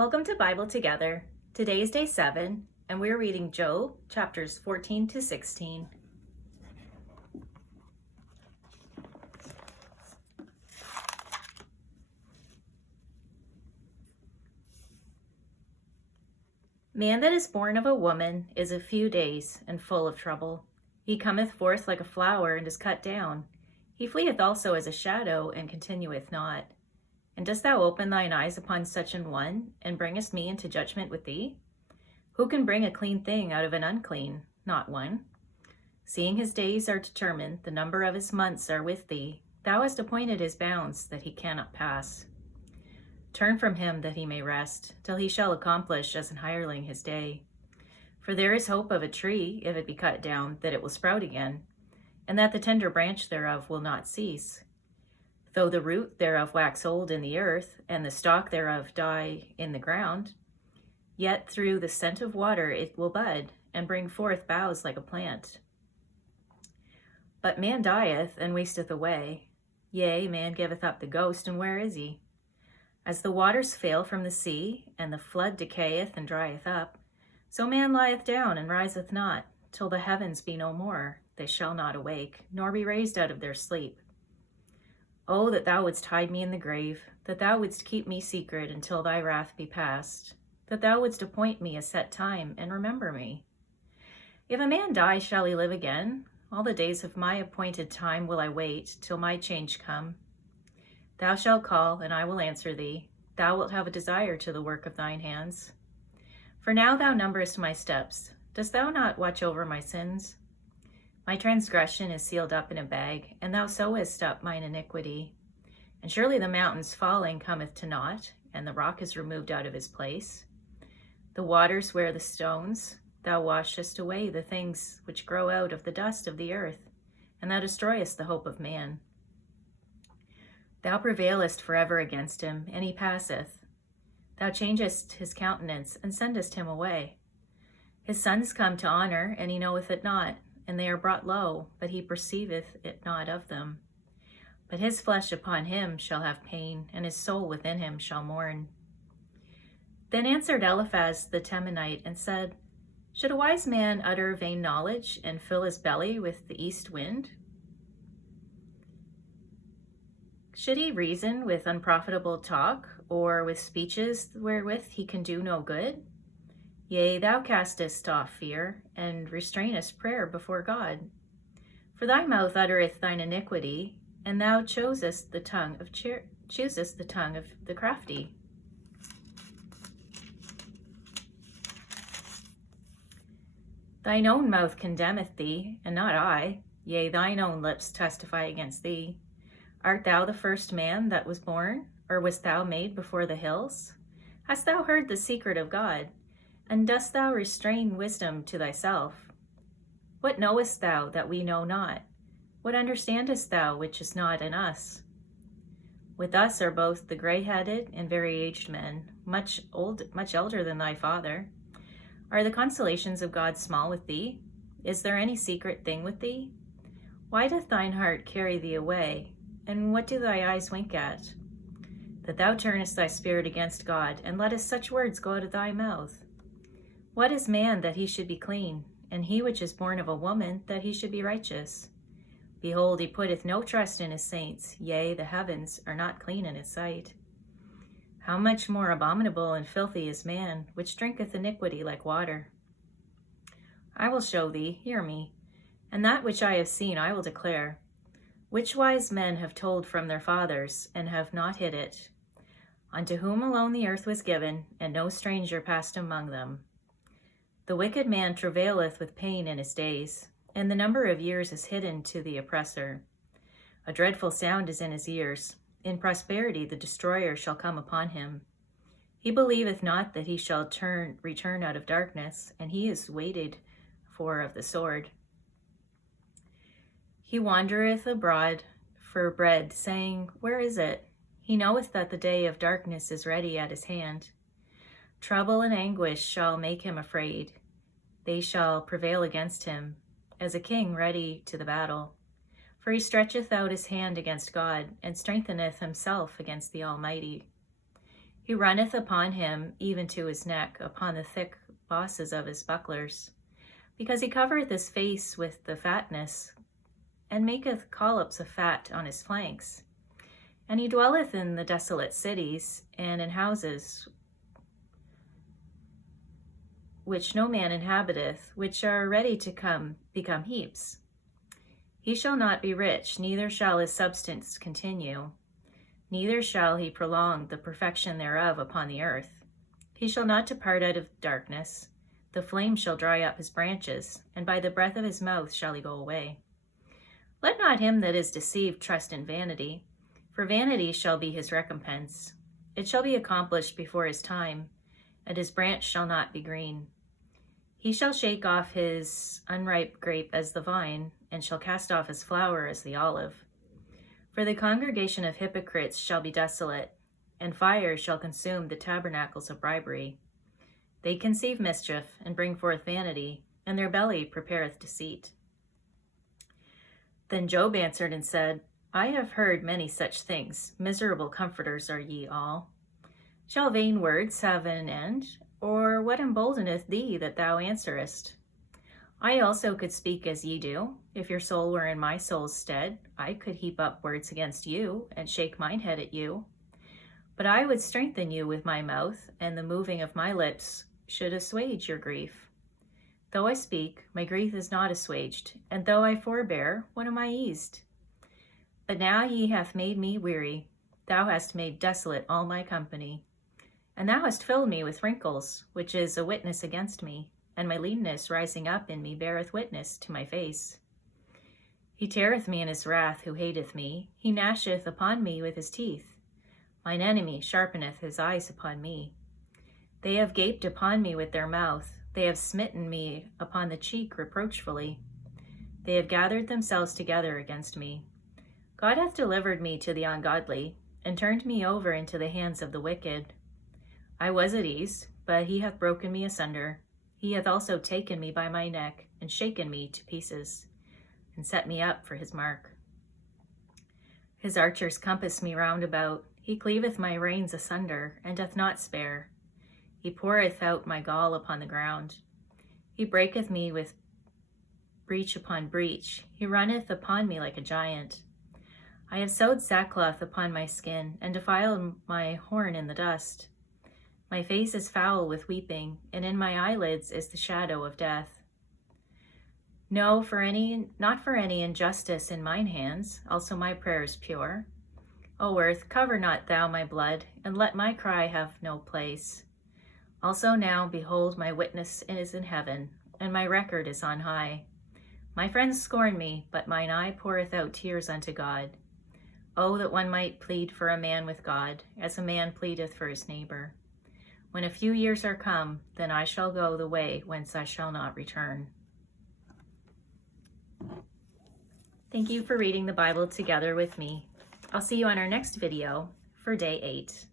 Welcome to Bible Together. Today is day 7, and we're reading Job chapters 14 to 16. Man that is born of a woman is a few days and full of trouble. He cometh forth like a flower and is cut down. He fleeth also as a shadow and continueth not. And dost thou open thine eyes upon such an one, and bringest me into judgment with thee? Who can bring a clean thing out of an unclean? Not one. Seeing his days are determined, the number of his months are with thee. Thou hast appointed his bounds, that he cannot pass. Turn from him that he may rest, till he shall accomplish as an hireling his day. For there is hope of a tree, if it be cut down, that it will sprout again, and that the tender branch thereof will not cease. Though the root thereof wax old in the earth, and the stalk thereof die in the ground, yet through the scent of water it will bud, and bring forth boughs like a plant. But man dieth, and wasteth away. Yea, man giveth up the ghost, and where is he? As the waters fail from the sea, and the flood decayeth and drieth up, so man lieth down and riseth not, till the heavens be no more. They shall not awake, nor be raised out of their sleep. Oh, that thou wouldst hide me in the grave, that thou wouldst keep me secret until thy wrath be past, that thou wouldst appoint me a set time and remember me. If a man die, shall he live again? All the days of my appointed time will I wait, till my change come. Thou shalt call, and I will answer thee. Thou wilt have a desire to the work of thine hands. For now thou numberest my steps. Dost thou not watch over my sins? My transgression is sealed up in a bag, and thou sewest up mine iniquity. And surely the mountain's falling cometh to naught, and the rock is removed out of his place. The waters wear the stones. Thou washest away the things which grow out of the dust of the earth, and thou destroyest the hope of man. Thou prevailest forever against him, and he passeth. Thou changest his countenance, and sendest him away. His sons come to honor, and he knoweth it not, and they are brought low, but he perceiveth it not of them. But his flesh upon him shall have pain, and his soul within him shall mourn. Then answered Eliphaz the Temanite, and said, Should a wise man utter vain knowledge, and fill his belly with the east wind? Should he reason with unprofitable talk, or with speeches wherewith he can do no good? Yea, thou castest off fear, and restrainest prayer before God. For thy mouth uttereth thine iniquity, and thou choosest the tongue of the crafty. Thine own mouth condemneth thee, and not I. Yea, thine own lips testify against thee. Art thou the first man that was born, or wast thou made before the hills? Hast thou heard the secret of God? And dost thou restrain wisdom to thyself? What knowest thou that we know not? What understandest thou which is not in us? With us are both the gray-headed and very aged men, much elder than thy father. Are the consolations of God small with thee? Is there any secret thing with thee? Why doth thine heart carry thee away? And what do thy eyes wink at? That thou turnest thy spirit against God, and lettest such words go out of thy mouth. What is man that he should be clean, and he which is born of a woman that he should be righteous? Behold, he putteth no trust in his saints, yea, the heavens are not clean in his sight. How much more abominable and filthy is man, which drinketh iniquity like water? I will show thee, hear me, and that which I have seen I will declare. Which wise men have told from their fathers, and have not hid it? Unto whom alone the earth was given, and no stranger passed among them. The wicked man travaileth with pain in his days, and the number of years is hidden to the oppressor. A dreadful sound is in his ears. In prosperity the destroyer shall come upon him. He believeth not that he shall return out of darkness, and he is waited for of the sword. He wandereth abroad for bread, saying, Where is it? He knoweth that the day of darkness is ready at his hand. Trouble and anguish shall make him afraid. They shall prevail against him, as a king ready to the battle. For he stretcheth out his hand against God, and strengtheneth himself against the Almighty. He runneth upon him even to his neck, upon the thick bosses of his bucklers, because he covereth his face with the fatness, and maketh collops of fat on his flanks. And he dwelleth in the desolate cities, and in houses which no man inhabiteth, which are ready to become heaps. He shall not be rich, neither shall his substance continue, neither shall he prolong the perfection thereof upon the earth. He shall not depart out of darkness, the flame shall dry up his branches, and by the breath of his mouth shall he go away. Let not him that is deceived trust in vanity, for vanity shall be his recompense. It shall be accomplished before his time, and his branch shall not be green. He shall shake off his unripe grape as the vine, and shall cast off his flower as the olive. For the congregation of hypocrites shall be desolate, and fire shall consume the tabernacles of bribery. They conceive mischief, and bring forth vanity, and their belly prepareth deceit. Then Job answered and said, I have heard many such things. Miserable comforters are ye all. Shall vain words have an end? Or what emboldeneth thee that thou answerest? I also could speak as ye do. If your soul were in my soul's stead, I could heap up words against you, and shake mine head at you. But I would strengthen you with my mouth, and the moving of my lips should assuage your grief. Though I speak, my grief is not assuaged, and though I forbear, when am I eased? But now ye hath made me weary, thou hast made desolate all my company. And thou hast filled me with wrinkles, which is a witness against me, and my leanness rising up in me beareth witness to my face. He teareth me in his wrath who hateth me, he gnasheth upon me with his teeth. Mine enemy sharpeneth his eyes upon me. They have gaped upon me with their mouth, they have smitten me upon the cheek reproachfully. They have gathered themselves together against me. God hath delivered me to the ungodly, and turned me over into the hands of the wicked. I was at ease, but he hath broken me asunder. He hath also taken me by my neck, and shaken me to pieces, and set me up for his mark. His archers compass me round about. He cleaveth my reins asunder, and doth not spare. He poureth out my gall upon the ground. He breaketh me with breach upon breach. He runneth upon me like a giant. I have sewed sackcloth upon my skin, and defiled my horn in the dust. My face is foul with weeping, and in my eyelids is the shadow of death. No, not for any injustice in mine hands, also my prayer is pure. O earth, cover not thou my blood, and let my cry have no place. Also now, behold, my witness is in heaven, and my record is on high. My friends scorn me, but mine eye poureth out tears unto God. Oh, that one might plead for a man with God, as a man pleadeth for his neighbor. When a few years are come, then I shall go the way whence I shall not return. Thank you for reading the Bible together with me. I'll see you on our next video for day 8.